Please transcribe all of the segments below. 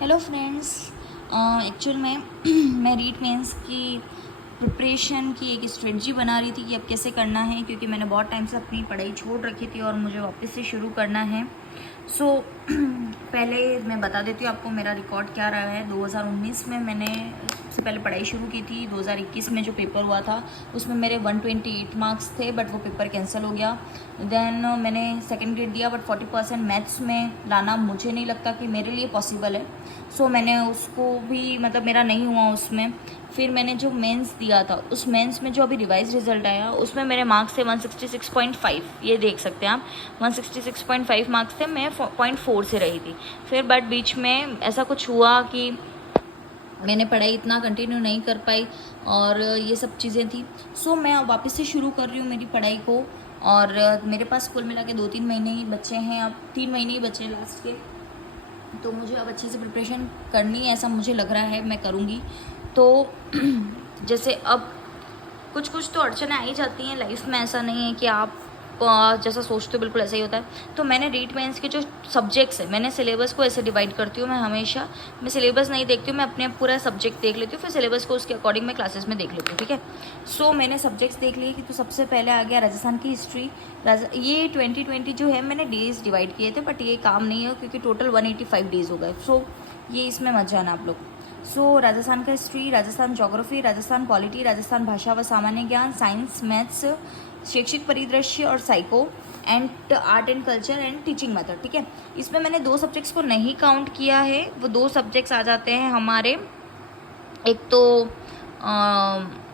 Hello friends. Actual में मैं REET mains की प्रिपरेशन की एक स्ट्रेटजी बना रही थी कि अब कैसे करना है, क्योंकि मैंने बहुत टाइम से अपनी पढ़ाई छोड़ रखी थी और मुझे वापस से शुरू करना है। सो पहले मैं बता देती हूँ आपको मेरा रिकॉर्ड क्या रहा है। 2019 में मैंने सबसे पहले पढ़ाई शुरू की थी। 2021 में जो पेपर हुआ था उसमें मेरे 128 मार्क्स थे, बट वो पेपर कैंसिल हो गया। देन मैंने सेकंड ग्रेड दिया, बट 40% मैथ्स में लाना मुझे नहीं लगता कि मेरे लिए पॉसिबल है। सो मैंने उसको भी मेरा नहीं हुआ उसमें। फिर मैंने जो मेंस दिया था, उस मेंस में जो अभी रिवाइज रिजल्ट आया उसमें मेरे मार्क्स थे 166.5। ये देख सकते हैं आप, 166.5 मार्क्स थे। मैं 0.4 से रही थी। फिर बट बीच में ऐसा कुछ हुआ कि मैंने पढ़ाई इतना कंटिन्यू नहीं कर पाई और ये सब चीज़ें थी। सो मैं अब वापस से शुरू कर रही हूँ मेरी पढ़ाई को। और मेरे पास कुल मिला के 2-3 महीने ही बच्चे हैं, अब 3 महीने ही बचे हैं लास्ट के। तो मुझे अब अच्छे से प्रिपरेशन करनी है, ऐसा मुझे लग रहा है, मैं करूँगी। तो जैसे अब कुछ कुछ तो अड़चनें आ ही जाती हैं लाइफ में, ऐसा नहीं है कि आप जैसा सोचते हो बिल्कुल ऐसा ही होता है। तो मैंने रीट मेंस के जो सब्जेक्ट्स है, मैंने सिलेबस को ऐसे डिवाइड करती हूँ। मैं हमेशा मैं सिलेबस नहीं देखती हूँ, मैं अपने पूरा सब्जेक्ट देख लेती हूँ, फिर सिलेबस को उसके अकॉर्डिंग मैं क्लासेस में देख लेती हूँ, ठीक है। सो मैंने सब्जेक्ट्स देख लिए कि तो सबसे पहले आ गया राजस्थान की हिस्ट्री। ये 2020 जो है मैंने डेज डिवाइड किए थे, बट ये काम नहीं है क्योंकि टोटल 185 डेज हो गए। सो ये इसमें मत जाना आप लोग। सो राजस्थान का history, Rajasthan geography, Rajasthan polity, Rajasthan भाषा व सामान्य ज्ञान, साइंस, मैथ्स, शैक्षिक परिदृश्य और psycho and art and culture and teaching method, ठीक है। इसमें मैंने 2 सब्जेक्ट्स को नहीं काउंट किया है। वो 2 सब्जेक्ट्स आ जाते हैं हमारे, एक तो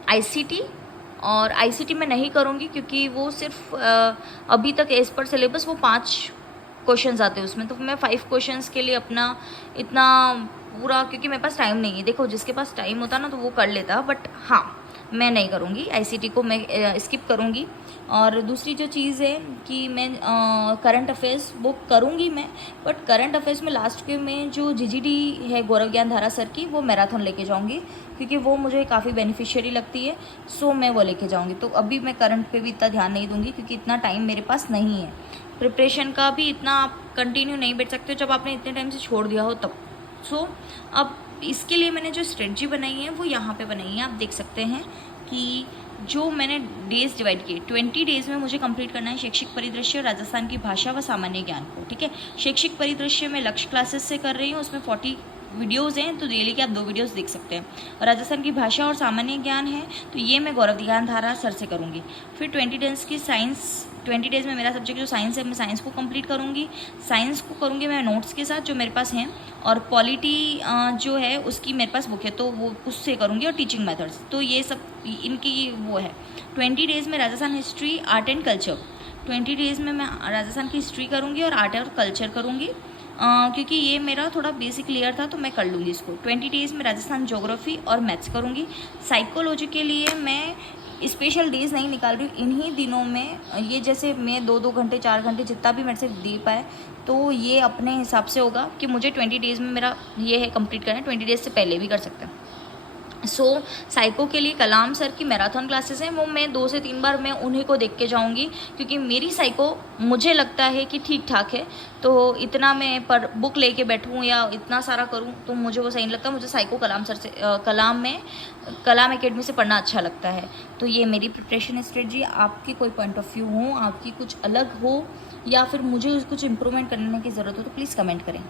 आईसीटी, और आईसीटी में नहीं करूँगी क्योंकि वो सिर्फ अभी तक एज पर सिलेबस वो 5 क्वेश्चंस आते हैं उसमें। तो मैं 5 क्वेश्चंस के लिए अपना इतना पूरा, क्योंकि मेरे पास टाइम नहीं है। देखो जिसके पास टाइम होता ना तो वो कर लेता, बट हाँ मैं नहीं करूँगी, आईसीटी को मैं स्किप करूँगी। और दूसरी जो चीज़ है कि मैं करंट अफेयर्स वो करूँगी मैं, बट करंट अफेयर्स में लास्ट के में जो जीजीडी है गौरव ज्ञान धारा सर की, वो मैराथन लेके जाऊँगी क्योंकि वो मुझे काफ़ी बेनिफिशियरी लगती है। सो मैं वो लेके जाऊँगी। तो अभी मैं करंट पे भी इतना ध्यान नहीं दूँगी क्योंकि इतना टाइम मेरे पास नहीं है। प्रिपरेशन का भी इतना आप कंटिन्यू नहीं बैठ सकते हो जब आपने इतने टाइम से छोड़ दिया हो तब। सो अब इसके लिए मैंने जो स्ट्रेटजी बनाई है वो यहाँ पे बनाई है, आप देख सकते हैं कि जो मैंने डेज डिवाइड किए, 20 डेज में मुझे कंप्लीट करना है शैक्षिक परिदृश्य राजस्थान की भाषा व सामान्य ज्ञान को, ठीक है। शैक्षिक परिदृश्य में लक्ष्य क्लासेस से कर रही हूँ, उसमें 40 वीडियोज़ हैं, तो डेली के आप 2 वीडियोज़ देख सकते हैं। और राजस्थान की भाषा और सामान्य ज्ञान है तो ये मैं गौरव ज्ञान धारा सर से करूँगी। फिर 20 डेज की साइंस, 20 डेज में मेरा सब्जेक्ट जो साइंस है, मैं साइंस को कंप्लीट करूँगी। साइंस को करूँगी मैं नोट्स के साथ जो मेरे पास हैं, और पॉलिटी जो है उसकी मेरे पास बुक है तो वो उससे करूँगी, और टीचिंग मेथड्स। तो ये सब इनकी वो है। 20 डेज में Rajasthan history, art and culture, 20 days में मैं राजस्थान की हिस्ट्री करूँगी और आर्ट और कल्चर करूँगी, क्योंकि ये मेरा थोड़ा बेसिक क्लियर था तो मैं कर लूँगी इसको। 20 डेज में राजस्थान ज्योग्राफी और मैथ्स करूँगी। साइकोलॉजी के लिए मैं स्पेशल डेज नहीं निकाल रही हूँ, इन्हीं दिनों में ये जैसे मैं 2-2 घंटे 4 घंटे जितना भी मेरे से दे पाए, तो ये अपने हिसाब से होगा कि मुझे 20 डेज में मेरा ये है कंप्लीट करना है। 20 डेज से पहले भी कर सकते हैं। सो साइको के लिए कलाम सर की मैराथन क्लासेस हैं, वो मैं 2 से 3 बार मैं उन्हीं को देख के जाऊंगी क्योंकि मेरी साइको मुझे लगता है कि ठीक ठाक है। तो इतना मैं पर बुक लेके बैठूं या इतना सारा करूं तो मुझे वो सही नहीं लगता। मुझे साइको कलाम सर से कलाम एकेडमी से पढ़ना अच्छा लगता है। तो ये मेरी प्रिपरेशन स्ट्रेटजी। आपकी कोई पॉइंट ऑफ व्यू हो, आपकी कुछ अलग हो, या फिर मुझे कुछ इम्प्रूवमेंट करने की ज़रूरत हो तो प्लीज़ कमेंट करें।